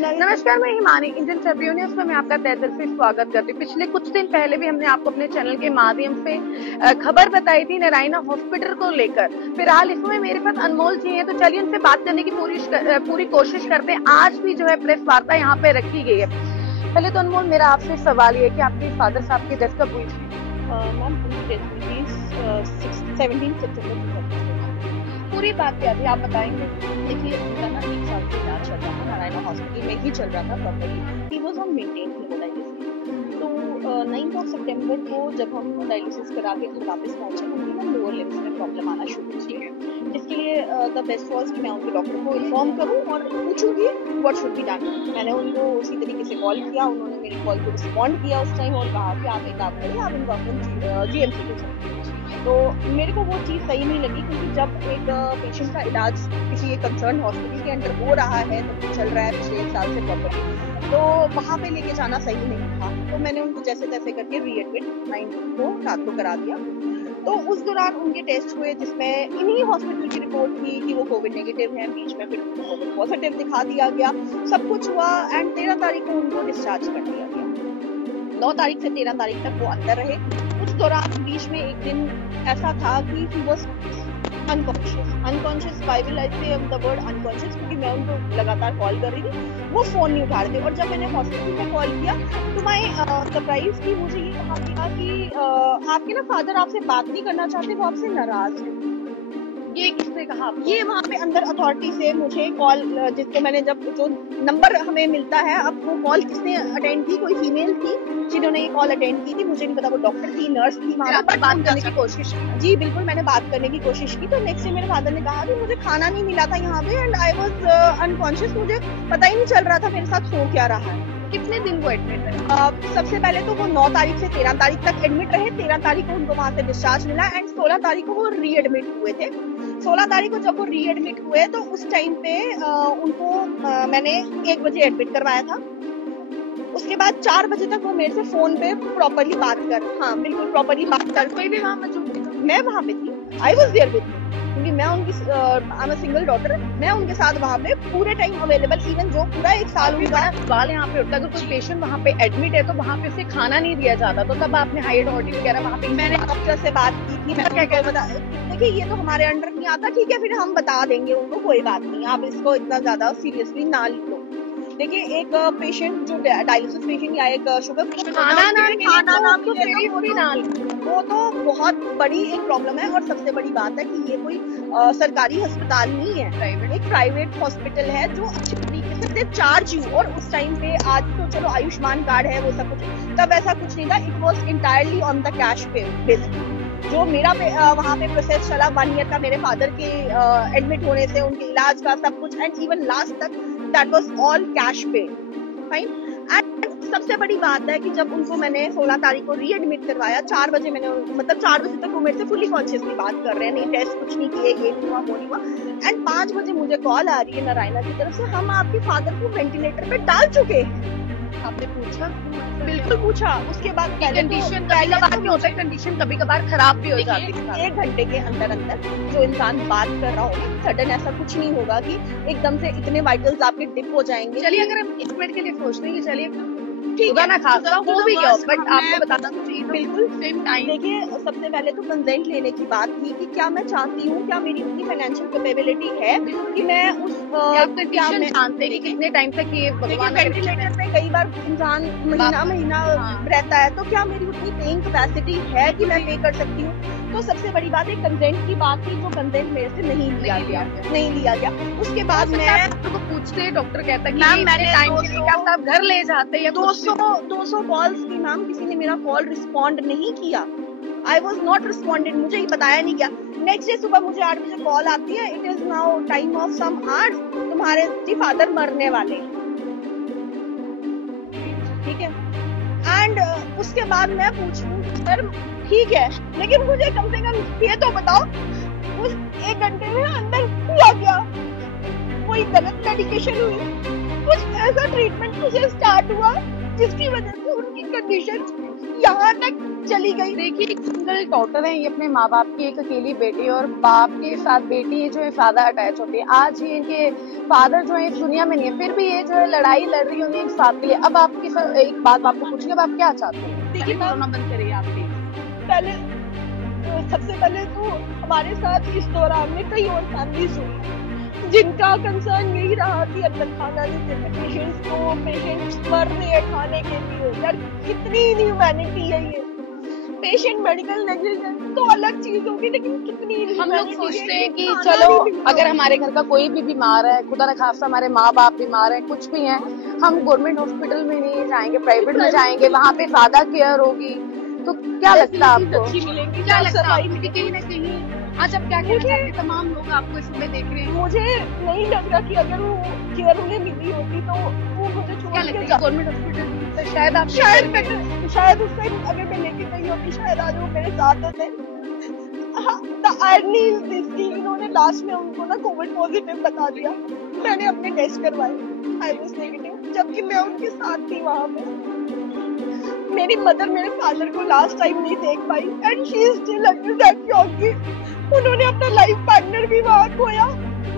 नमस्कार, मैं Himani. Indian Tribune news में मैं आपका तहे दिल से स्वागत करती हूँ। पिछले कुछ दिन पहले भी हमने आपको अपने चैनल के माध्यम से खबर बताई थी नारायणा हॉस्पिटल को लेकर। फिलहाल इसमें मेरे पास अनमोल जी हैं, तो चलिए उनसे बात करने की पूरी कोशिश करते हैं। आज भी जो है प्रेस वार्ता यहाँ पे रखी गई है। पहले तो अनमोल, मेरा आपसे सवाल ये है कि आपके फादर साहब की डेथ कब हुई थी? मैम उनकी डेथ हुई थी 17 सितंबर। पूरी बात क्या थी, आप बताएंगे? देखिए, उनका ना 1 साल से इलाज चल रहा था, नारायणा हॉस्पिटल में ही चल रहा था properly. He was on maintain hemodialysis. तो 9 सितंबर को जब हम डायलिसिस करा के घर वापस पहुंचे, उनकी ना लोअर लिम्स में प्रॉब्लम आना शुरू हुई है, जिसके लिए द बेस्ट वाज कि मैं उनके डॉक्टर को इन्फॉर्म करूं और पूछूंगी व्हाट शुड बी डन। मैंने उनको उसी तरीके से कॉल किया, उन्होंने मेरी कॉल को रिस्पॉन्ड किया उस टाइम और कहा कि आप एक काम करिए, आप इनको अपन जीएमसी ले जाइए। तो मेरे को वो चीज़ सही नहीं लगी, क्योंकि जब एक पेशेंट का इलाज किसी एक कंसर्न हॉस्पिटल के अंदर हो रहा है, तो चल रहा है पिछले 1 साल से प्रॉपर्ली, तो वहाँ पे लेके जाना सही नहीं था। तो मैंने उनको जैसे तैसे करके रीएडमिट 9 को रात को करा दिया। तो उस दौरान उनके टेस्ट हुए, जिसमें इन्हीं हॉस्पिटल की रिपोर्ट थी कि वो कोविड नेगेटिव है। बीच में फिर कोविड पॉजिटिव दिखा दिया गया, सब कुछ हुआ एंड 13 तारीख को उनको डिस्चार्ज कर दिया गया। 9 तारीख से 13 तारीख तक वो अंदर रहे। उस दौरान बीच में एक दिन ऐसा था कि he was unconscious, why will I say the word unconscious, क्योंकि मैं उनको लगातार कॉल कर रही थी, वो फोन नहीं उठा रहे थे। और जब मैंने हॉस्पिटल में कॉल किया तो मैं सरप्राइज कि मुझे ये कहा गया कि आपके ना फादर आपसे बात नहीं करना चाहते, वो आपसे नाराज है। ये किसने कहा? ये वहाँ पे अंदर अथॉरिटी से मुझे कॉल, जिसको मैंने जब जो नंबर हमें मिलता है, अब वो कॉल किसने अटेंड की, कोई फीमेल थी जिन्होंने ये कॉल अटेंड की थी, मुझे नहीं पता वो डॉक्टर थी, नर्स थी, वहाँ पर बात करने की कोशिश की। जी बिल्कुल, मैंने बात करने की कोशिश की। तो नेक्स्ट डे मेरे फादर ने कहा कि मुझे खाना नहीं मिला था यहाँ पे एंड आई वाज अनकॉन्शियस, मुझे पता ही नहीं चल रहा था मेरे साथ हो क्या रहा है। कितने दिन वो एडमिट रहे? सबसे पहले तो वो 9 तारीख से 13 तारीख तक एडमिट रहे। 13 तारीख को उनको वहां से डिस्चार्ज मिला एंड 16 तारीख को वो रीएडमिट हुए थे। 16 तारीख को जब वो रीएडमिट हुए तो उस टाइम पे उनको मैंने 1 बजे एडमिट करवाया था। उसके बाद 4 बजे तक वो मेरे से फोन पे प्रॉपरली बात कर, हाँ बिल्कुल प्रॉपरली बात कर। कोई भी वहाँ मौजूद? मैं वहाँ पे थी, आई वॉज देयर विद, क्योंकि मैं उनकी I am a single daughter, मैं उनके साथ वहाँ पे पूरे टाइम अवेलेबल, इवन जो पूरा 1 साल हुआ। सवाल यहाँ पे उठता है, अगर कोई पेशेंट वहाँ पे एडमिट है तो वहाँ पे उसे खाना नहीं दिया जाता, तो तब आपने हाई अथॉरिटी वगैरह वहाँ पे? मैंने डॉक्टर से बात की थी, मैं क्या बता, देखिए ये तो हमारे अंडर नहीं आता, ठीक है फिर हम बता देंगे उनको, कोई बात नहीं, आप इसको इतना ज्यादा सीरियसली ना लो। देखिए, एक पेशेंट जो डायलिसिस पेशेंट या एक शुगर वो तो बहुत बड़ी एक प्रॉब्लम है। और सबसे बड़ी बात है कि ये कोई सरकारी अस्पताल नहीं है, एक प्राइवेट हॉस्पिटल है जो अच्छी तरीके से चार्ज यू। और उस टाइम पे, आज तो चलो आयुष्मान कार्ड है वो सब कुछ, तब ऐसा कुछ नहीं था। It was entirely on the cash पे बेस्ड। जो मेरा वहाँ पे प्रोसेस चला 1 ईयर का मेरे फादर के एडमिट होने से, उनके इलाज का सब कुछ एंड इवन लास्ट तक, दैट वाज ऑल कैश पे, फाइन। एंड सबसे बड़ी बात है कि जब उनको मैंने 16 तारीख को रीएडमिट करवाया, 4 बजे मैंने, मतलब 4 बजे तक वो मेरे से फुली कॉन्शियसली बात कर रहे हैं, नहीं टेस्ट कुछ नहीं किए, ये नहीं हुआ वो नहीं हुआ। एंड 5 बजे मुझे कॉल आ रही है नारायणा की तरफ से, हम आपके फादर को वेंटिलेटर पे डाल चुके हैं। आपने पूछा? बिल्कुल पूछा। उसके बाद कंडीशन कंडीशन कभी कभार खराब भी हो जाती है। 1 घंटे के अंदर अंदर जो इंसान बात कर रहा होगा, सडन ऐसा कुछ नहीं होगा कि एकदम से इतने वाइटल्स आपके डिप हो जाएंगे। चलिए, अगर हम 1 मिनट के लिए सोचते हैं कि चलिए ठीक है ना, खासा वो भी गया, बट आपको बताना चाहिए बिल्कुल सेम टाइम। देखिए, सबसे पहले तो कंसेंट लेने की बात थी कि क्या मैं चाहती हूँ, क्या मेरी उतनी फाइनेंशियल कैपेबिलिटी है कि मैं उस कंडीशन जानते हैं कि कितने टाइम तक ये वेंटिलेटर पे कई बार इंसान महीना रहता है, तो क्या मेरी उतनी पेइंग कैपेसिटी है कि मैं पे कर सकती हूँ। तो सबसे बड़ी बात है कंसेंट की बात थी, जो कंसेंट मेरे से नहीं लिया गया। उसके बाद मैं तो पूछते, डॉक्टर कहता है मैम मैंने टाइम के लिए क्या आप घर ले जाते या 200 कॉल्स की मैम, किसी ने मेरा कॉल रिस्पॉन्ड नहीं किया। आई वॉज नॉट रिस्पॉन्डेड, मुझे ही बताया नहीं गया। नेक्स्ट डे सुबह मुझे 8 बजे कॉल आती है, it is now time of some hours, तुम्हारे जी फादर मरने वाले, ठीक है। एंड उसके बाद मैं पूछूं, सर ठीक है, लेकिन मुझे कम से कम ये तो बताओ उस 1 घंटे में अंदर हुआ क्या, कोई गलत मेडिकेशन हुई, कुछ ऐसा ट्रीटमेंट मुझे स्टार्ट हुआ जिसकी वजह से उनकी की कंडीशन यहाँ तक चली गई। देखिए, एक सिंगल डॉटर है, ये अपने माँ बाप की एक अकेली बेटी, और बाप के साथ बेटी जो है ज्यादा अटैच होती है। आज ये इनके फादर जो है इस दुनिया में नहीं है, फिर भी ये जो है लड़ाई लड़ रही होंगी इंसाफ के लिए। अब आपकी एक बात आपको पूछिए, अब आप क्या चाहते हैं? देखिए कोरोना बंद करिए आप प्लीज। पहले सबसे पहले तो हमारे साथ इस दौरान में कई और फैमिलीज हुई जिनका कंसर्न यही रहा कि अंदर खाना नहीं देते पेशेंट्स को, पेशेंट्स मर रहे हैं खाने के लिए। यार कितनी इनह्यूमैनिटी है ये। पेशेंट मेडिकल नेग्लिजेंस तो अलग चीज होगी, लेकिन कितनी हम लोग सोचते हैं कि चलो अगर हमारे घर का कोई भी बीमार है, खुदा न खास्ता हमारे माँ बाप बीमार है, कुछ भी है, हम गवर्नमेंट हॉस्पिटल में नहीं जाएंगे, प्राइवेट में जाएंगे, वहाँ पे ज्यादा केयर होगी। तो क्या लगता है आपको? क्या लगता है आपको कि कहीं ना कहीं आज आप क्या कहना चाहते हैं? तमाम लोग आपको इस समय देख रहे हैं। मुझे नहीं लग रहा कि अगर वो केयर उन्हें मिली होती तो वो मुझे छोड़ के गवर्नमेंट हॉस्पिटल तो शायद आप शायद उस टाइम अगर मैं लेके गई होती शायद आज वो मेरे साथ होते। द आयरनी इज दिस कि इन्होंने लास्ट में उनको ना कोविड पॉजिटिव बता दिया। मैंने अपने टेस्ट करवाए, आई वाज नेगेटिव, जबकि मैं उनके साथ थी वहां पे। मेरी मदर मेरे फादर को लास्ट टाइम नहीं देख पाई and she is still under that क्योंकि उन्होंने अपना लाइफ पार्टनर भी वहां खोया।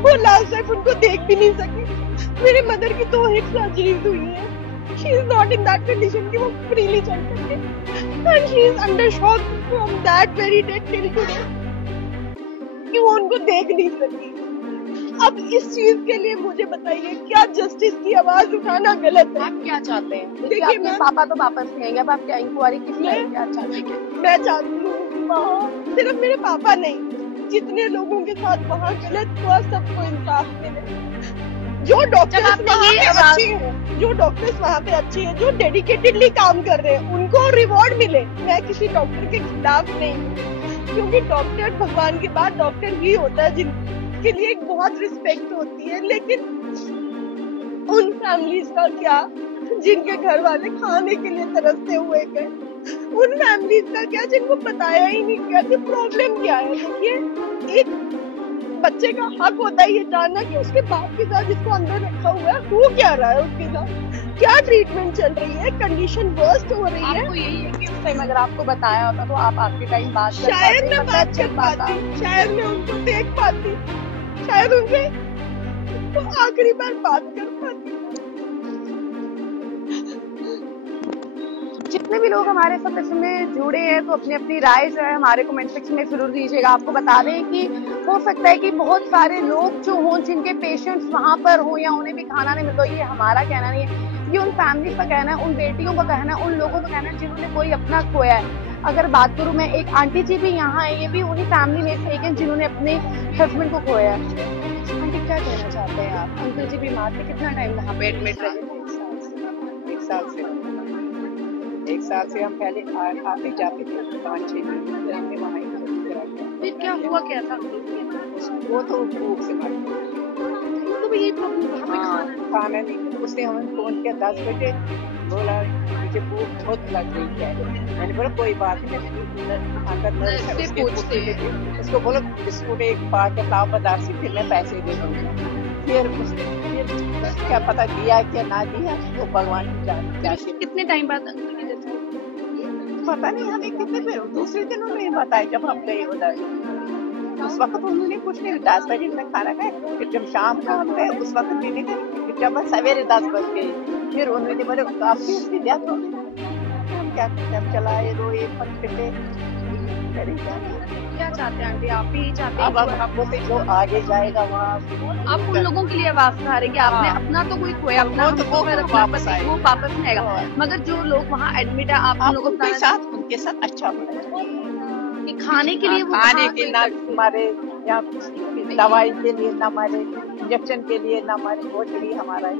वो लास्ट टाइम उनको देख भी नहीं सकी। मेरे मदर की 2 हिप सर्जरीज हुई है। She is not in that condition कि वो फ्रीली चल सके and she is under shock from that very day till today कि वो उनको देख नहीं सकी। अब इस चीज के लिए मुझे बताइए क्या जस्टिस की आवाज उठाना गलत है? आप क्या चाहते हैं? देखिए मैं पापा तो वापस नहीं आएंगे, अब आप क्या इंक्वायरी किस लिए क्या चाहते हैं? मैं चाहती हूँ वहाँ सिर्फ मेरे पापा नहीं, जितने लोगों के साथ वहाँ गलत हुआ सबको इंसाफ मिले। जो डॉक्टर्स वहाँ पे अच्छे हैं, जो डॉक्टर्स वहाँ पे अच्छे हैं, जो डेडिकेटेडली काम कर रहे हैं, उनको रिवॉर्ड मिले। मैं किसी डॉक्टर के खिलाफ नहीं हूँ, क्योंकि डॉक्टर भगवान के बाद डॉक्टर ही होता है जिनके लिए एक बहुत रिस्पेक्ट होती है। लेकिन उन फैमिलीज का क्या जिनके घर वाले खाने के लिए तरसते हुए गए? उन फैमिलीज का क्या जिनको बताया ही नहीं गया कि प्रॉब्लम क्या है? देखिए, एक बच्चे का हक होता है ये जानना कि उसके बाप के साथ जिसको अंदर रखा हुआ है वो क्या रहा है, उसके साथ क्या ट्रीटमेंट चल रही है, कंडीशन वर्स्ट हो रही है। आपको यही है कि उस टाइम अगर आपको बताया होता तो आप आपके टाइम बात कर शायद पाते, मैं बात कर पाती, शायद मैं उनको देख पाती, शायद उनसे वो आखिरी बार बात कर पाती। जितने भी लोग हमारे साथ इसमें जुड़े हैं तो अपनी अपनी राय जो है हमारे कमेंट सेक्शन में जरूर दीजिएगा। आपको बता दें कि हो सकता है कि बहुत सारे लोग जो हों जिनके पेशेंट्स वहां पर हों या उन्हें भी खाना नहीं मिलता। ये हमारा कहना नहीं है, ये उन फैमिलीज का कहना है, उन बेटियों का कहना है, उन लोगों का कहना है जिन्होंने कोई अपना खोया है। अगर बात करूं मैं, एक आंटी जी भी यहाँ है, ये भी उन्हीं फैमिली में से एक है जिन्होंने अपने हस्बैंड को खोया है। आंटी क्या कहना चाहते हैं आप? अंकल जी बीमार थे, कितना टाइम वहाँ पे एडमिट रहे? एक साल से हम पहले आते जाते थे 5-6 दिन हमने वहाँ ही। फिर क्या हुआ, क्या था? वो तो भूख से मर गए। तो भी यही प्रॉब्लम खाना नहीं। उसने हमें फोन किया 10 बजे, बोला मुझे भूख बहुत लग रही है। मैंने बोला कोई बात नहीं, उसको बोलो बिस्कुट एक पाके लाओ बाजार से, फिर मैं पैसे दे दूंगा। फिर क्या पता दिया क्या ना दिया, तो भगवान की जाने। कितने टाइम बाद अंकल की डेथ हुई? पता नहीं हमें कितने फिर दूसरे दिन उन्होंने बताया जब हम गए उधर। उस वक्त उन्होंने कुछ नहीं, 10 बजे में खाना खाया, फिर जब शाम को हम गए उस वक्त भी नहीं गए, फिर जब सवेरे 10 बज गए फिर उन्होंने बोले आपकी उसकी डेथ हो गई। हम क्या करते, हम चलाए रोए पटपटे करे क्या चाहते हैं आंटी? आप भी चाहते हैं? अब हमको से जो आगे जाएगा वहाँ आप उन लोगों के लिए आवाज उठा रहे हैं कि आपने अपना तो कोई खोया, अपना वो वापस आएगा, वो वापस नहीं आएगा, मगर जो लोग वहाँ एडमिट है आप उन लोगों उनके साथ अच्छा होना कि खाने के लिए, खाने के ना हमारे या दवाई के लिए ना हमारे इंजेक्शन के लिए ना हमारे वो लिए हमारा।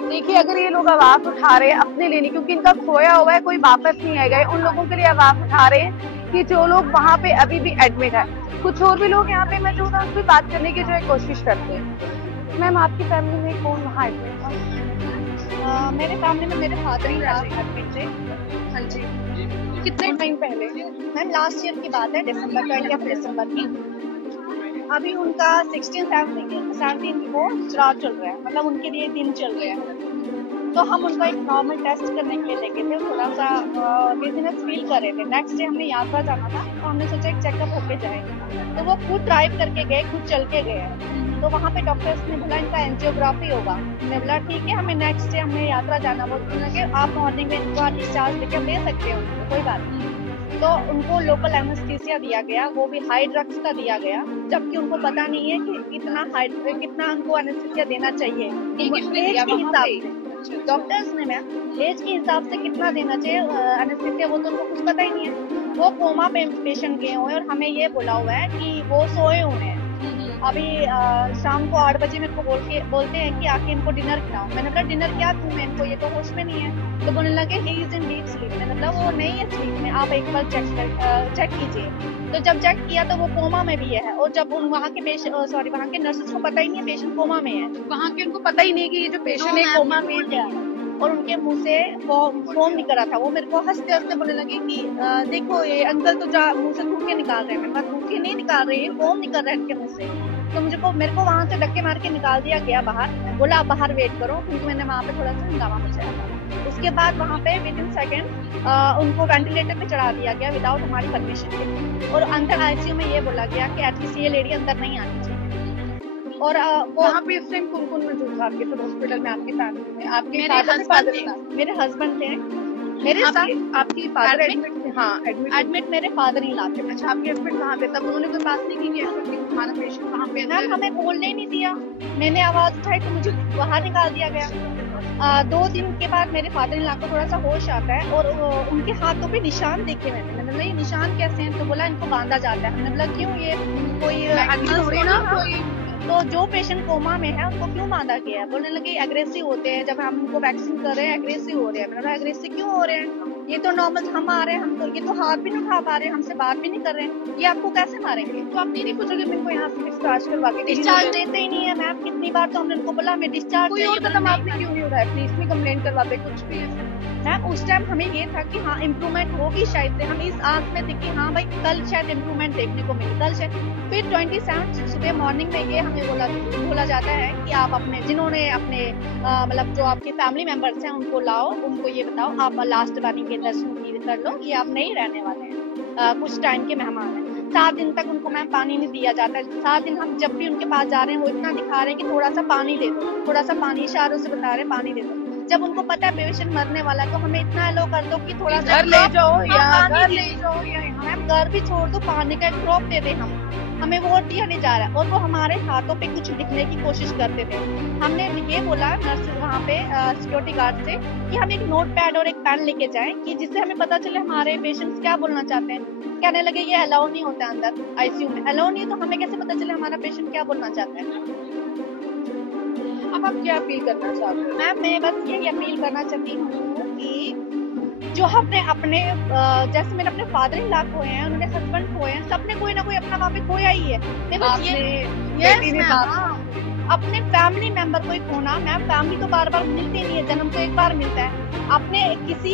देखिए, अगर ये लोग आवाज उठा रहे हैं अपने लिए नहीं, क्योंकि इनका खोया हुआ है, कोई वापस नहीं आएगा, उन लोगों के लिए आवाज उठा रहे हैं कि जो लोग वहाँ पे अभी भी एडमिट है। कुछ और भी लोग यहाँ पे मौजूद हैं, उनसे बात करने की जो है कोशिश करते हैं। मैम, आपकी फैमिली में कौन वहाँ एडमिट था? मेरे फैमिली में मेरे फादर ही एडमिट थे। हाँ जी। कितने टाइम पहले? मैम लास्ट ईयर की बात है, दिसंबर 20 दिसंबर की। अभी उनका 16-17 को चुनाव चल रहा है, मतलब उनके लिए दिन चल रहे हैं। तो हम उनको एक नॉर्मल टेस्ट करने के लिए लेके थे, थोड़ा सा बिजनेस फील कर रहे थे। नेक्स्ट डे हमने यात्रा जाना था, तो हमने सोचा एक चेकअप होके जाएंगे। तो वो खुद ड्राइव करके गए, खुद चल के गए। तो वहाँ पे डॉक्टर्स ने बोला इनका एंजियोग्राफी होगा। हमने बोला ठीक है, हमें नेक्स्ट डे हमें यात्रा जाना। बोलते कि आप मॉर्निंग में इनको डिस्चार्ज लेके ले सकते हो, कोई बात नहीं। तो उनको लोकल एनेस्थीसिया दिया गया, वो भी हाई ड्रग्स का दिया गया, जबकि उनको पता नहीं है कि कितना उनको एनेस्थीसिया देना चाहिए एज के हिसाब से। डॉक्टर्स ने मैम एज के हिसाब से कितना देना चाहिए एनेस्थीसिया, वो तो उनको कुछ पता ही नहीं है। वो कोमा पेशेंट गए हुए हैं और हमें ये बोला हुआ है कि वो सोए हुए हैं। अभी शाम को 8 बजे मेरे को बोलते हैं कि आके इनको डिनर खिलाओ। मैंने बोला डिनर क्या दूं मैं इनको, ये तो होश में नहीं है। तो बोलने लगे he is in deep sleep. मैंने बोला वो नहीं है स्लीप में, आप एक बार चेक कीजिए। तो जब चेक किया तो वो कोमा में भी है, और जब वहाँ के नर्सेस को पता ही नहीं है पेशेंट कोमा में है। वहाँ के उनको पता ही नहीं कि ये जो पेशेंट है कोमा में है, और उनके मुंह से वो फोम निकल रहा था। वो मेरे को हंसते हंसते बोलने लगे कि देखो ये अंकल तो मुंह से थूके निकाल रहे हैं। मैं थूके नहीं निकाल रही, फोम निकल रहा है इनके मुंह से। तो मेरे को वहां से धक्के मार के निकाल दिया गया बाहर। बोला आप बाहर वेट करो, क्योंकि मैंने वहां पे थोड़ा सा हंगामा मचाया था। उसके बाद वहां पे विद इन सेकेंड उनको वेंटिलेटर पे चढ़ा दिया गया विदाउट हमारी परमिशन के। और अंदर आईसीयू में ये बोला गया कि एटलीस्ट ये लेडी अंदर नहीं आनी चाहिए। और वहाँ पे इस टाइम कौन कौन मौजूद था आपके हॉस्पिटल में, आपकी फैमिली में? आपके मेरे हस्बैंड थे, मेरे साथ आपकी फादर एडमिट थे? हाँ, एडमिट मेरे फादर ही लाते। अच्छा, आपके हस्बैंड कहाँ पे? तब उन्होंने कोई बात नहीं की कि हमारा पेशेंट कहाँ पे? मैम हमें बोलने ही नहीं दिया। मैंने आवाज उठाई तो मुझे बाहर निकाल दिया गया। 2 दिन के बाद मेरे फादर इन लॉ को थोड़ा सा होश आता है, और उनके हाथों पे निशान देखे मैंने बोला ये निशान कैसे हैं? तो बोला इनको बांधा जाता है। हमने बोला क्यों, ये कोई तो जो पेशेंट कोमा में है उनको क्यों बांधा गया है? बोलने लगे एग्रेसिव होते हैं, जब हम उनको वैक्सीन कर रहे हैं एग्रेसिव हो रहे हैं। मैंने एग्रेसिव क्यों हो रहे हैं? ये तो नॉर्मल हम आ रहे हैं, हम तो ये तो हाथ भी नहीं उठा पा रहे हैं, हमसे बात भी नहीं कर रहे हैं, ये आपको कैसे मारेंगे? तो आप नहीं पूछोगे मेरे को यहाँ से डिस्चार्ज करवा के? डिस्चार्ज देते ही नहीं है मैम। कितनी बार तो हमने उनको बोला हमें डिस्चार्ज। कोई और कदम आपने क्यों नहीं उठाया? पुलिस में कंप्लेंट करवाते कुछ भी? मैम उस टाइम हमें ये था कि हाँ इम्प्रूवमेंट होगी शायद से, हम इस आंख में थे कि हाँ भाई कल शायद इम्प्रूवमेंट देखने को मिले, कल शायद। फिर 27 सुबह मॉर्निंग में ये हमें बोला जाता है कि आप अपने जिन्होंने अपने मतलब जो आपके फैमिली मेंबर्स हैं उनको लाओ, उनको ये बताओ आप लास्ट वार्निंग के दर्शन कर लो, ये आप नहीं रहने वाले हैं, कुछ टाइम के मेहमान हैं। 7 दिन तक उनको मैम पानी नहीं दिया जाता है। 7 दिन हम जब भी उनके पास जा रहे हैं वो इतना दिखा रहे हैं कि थोड़ा सा पानी दे दो, थोड़ा सा पानी, इशारों से बता रहे हैं पानी दे दो। जब उनको पता है पेशेंट मरने वाला है तो हमें इतना अलो कर दो कि थोड़ा सा घर ले जाओ या घर ले जाओ, या मैम घर भी छोड़ दो, पानी का एक ड्रॉप दे दे। हमें वो दिया नहीं जा रहा है, और वो हमारे हाथों पे कुछ लिखने की कोशिश करते थे। हमने ये बोला नर्स वहाँ पे सिक्योरिटी गार्ड से कि हम एक नोट पैड और एक पेन लेके जाएं कि जिससे हमें पता चले हमारे पेशेंट्स क्या बोलना चाहते हैं। कहने लगे ये अलाउ नहीं होता अंदर आईसीयू में, अलाउ नहीं, तो हमें कैसे पता चले हमारा पेशेंट क्या बोलना चाहता है? अब आप क्या अपील करना चाहते हैं? मैम मैं बस यही अपील करना चाहती हूँ कि जो हमने अपने जैसे मैंने अपने फादर इन लॉ खोए हैं, उन्होंने हस्बैंड खोए हैं, सबने कोई ना कोई अपना वहाँ पे खोया ही है। मैं बस अपने फैमिली मेंबर को ही खोना। मैम फैमिली तो बार बार मिलती नहीं है, जन्म तो एक बार मिलता है। आपने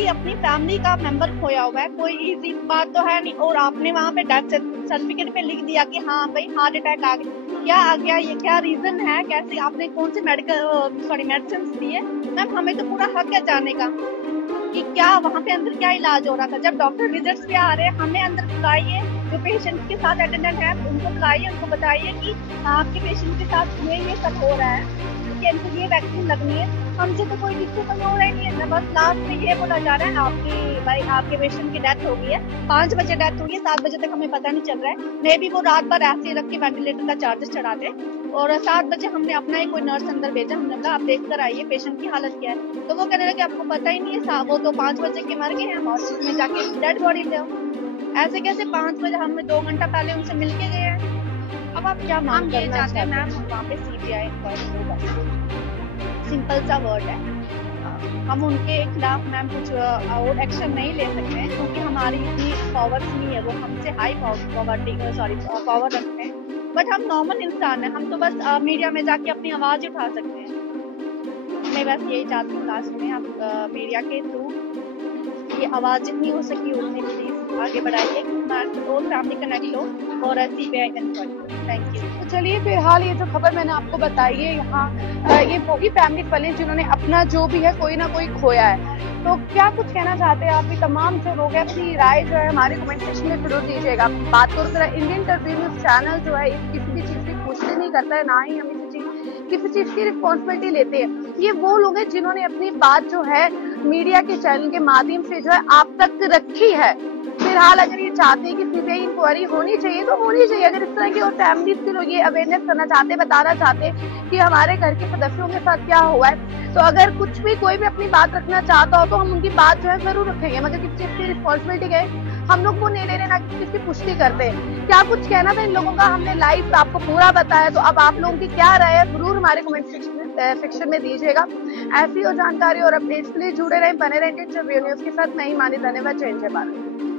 अपनी फैमिली का मेंबर खोया हुआ है, कोई इजी बात तो है नहीं, और आपने वहाँ पे डेथ सर्टिफिकेट पे लिख दिया कि हाँ भाई हार्ट अटैक आ गया। क्या आ गया, ये क्या रीजन है, कैसे आपने कौन से मेडिसिन दिए? मैम हमें तो पूरा हक है जानने का कि क्या वहाँ पे अंदर क्या इलाज हो रहा था। जब डॉक्टर रिजल्ट्स पे आ रहे हैं हमें अंदर बुलाइए, जो पेशेंट के साथ अटेंडेंट है उनको बुलाइए, उनको बताइए कि आपके पेशेंट के साथ ये सब हो रहा है, इनको ये वैक्सीन लगनी है। हमसे तो कोई डिस्कशन हो रहा ही नहीं है। बस लास्ट में ये बोला जा रहा है आपके पेशेंट की डेथ हो गई है, 5 बजे डेथ हुई है, 7 बजे तक हमें पता नहीं चल रहा है। मे भी वो रात भर ऐसे रख के वेंटिलेटर का चार्जेस चढ़ाते, और 7 बजे हमने अपना ही कोई नर्स अंदर भेजा, हमने कहा आप देख कर आइए पेशेंट की हालत क्या है। तो वो कहने लगे आपको पता ही नहीं है, वो तो 5 बजे के मर गए हैं, हॉस्पिटल में जाके डेड बॉडी ले आओ। ऐसे कैसे 5 बजे, हमने 2 घंटा पहले उनसे मिल के गए हैं। अब आप क्या मांग ये चाहते हैं? मैम वहाँ पे CBI इंक्वायरी होगा, सिंपल सा वर्ड है। हम उनके खिलाफ मैम कुछ और एक्शन नहीं ले सकते हैं, क्योंकि हमारी इतनी पावर्स नहीं है, वो हमसे हाई पावर रखते हैं। बट हम नॉर्मल इंसान हैं, हम तो बस मीडिया में जाके अपनी आवाज उठा सकते हैं। मैं बस यही चाहती हूँ लास्ट में, आप मीडिया के थ्रू ये आवाज जितनी हो सके उतनी प्लीज आगे बढ़ाइए। all family connect हो और CBI confirm. Thank you. तो चलिए फिलहाल ये जो खबर मैंने आपको बताई है यहाँ ये वही फैमिली वाले हैं जिन्होंने अपना जो भी है कोई ना कोई खोया है। तो क्या कुछ कहना चाहते हैं आप भी तमाम जो लोग हैं अपनी राय जो है हमारे कमेंट सेक्शन में जरूर दीजिएगा। बात करो जरा इंडियन टर्बी न्यूज़ चैनल जो है किसी भी चीज की पुष्टि नहीं करता है, ना ही हम किसी चीज की रिस्पॉन्सिबिलिटी लेते हैं। ये वो लोग हैं जिन्होंने अपनी बात जो है मीडिया के चैनल के माध्यम से जो है आप तक रखी है। फिलहाल अगर ये चाहते हैं कि सीबीआई इंक्वायरी होनी चाहिए तो होनी चाहिए। अगर इस तरह की और फैमिलीज के लोग ये अवेयरनेस करना चाहते, बताना चाहते कि हमारे घर के सदस्यों के साथ क्या हुआ है, तो अगर कुछ भी कोई भी अपनी बात रखना चाहता हो तो हम उनकी बात जो है जरूर रखेंगे, मगर किसी चीज की रिस्पॉन्सिबिलिटी गए हम लोग वो नहीं ले रहे, ना किसी चीज की पुष्टि करते हैं। क्या कुछ कहना था इन लोगों का हमने लाइव आपको पूरा बताया, तो अब आप लोगों की क्या राय है जरूर हमारे कमेंट सेक्शन में दीजिएगा। ऐसी और जानकारी और अपडेट्स के लिए जुड़े रहें, बने रहें इंडियन न्यूज़ के साथ। मैं ही मानी, धन्यवाद। जय हिंद, जय भारत।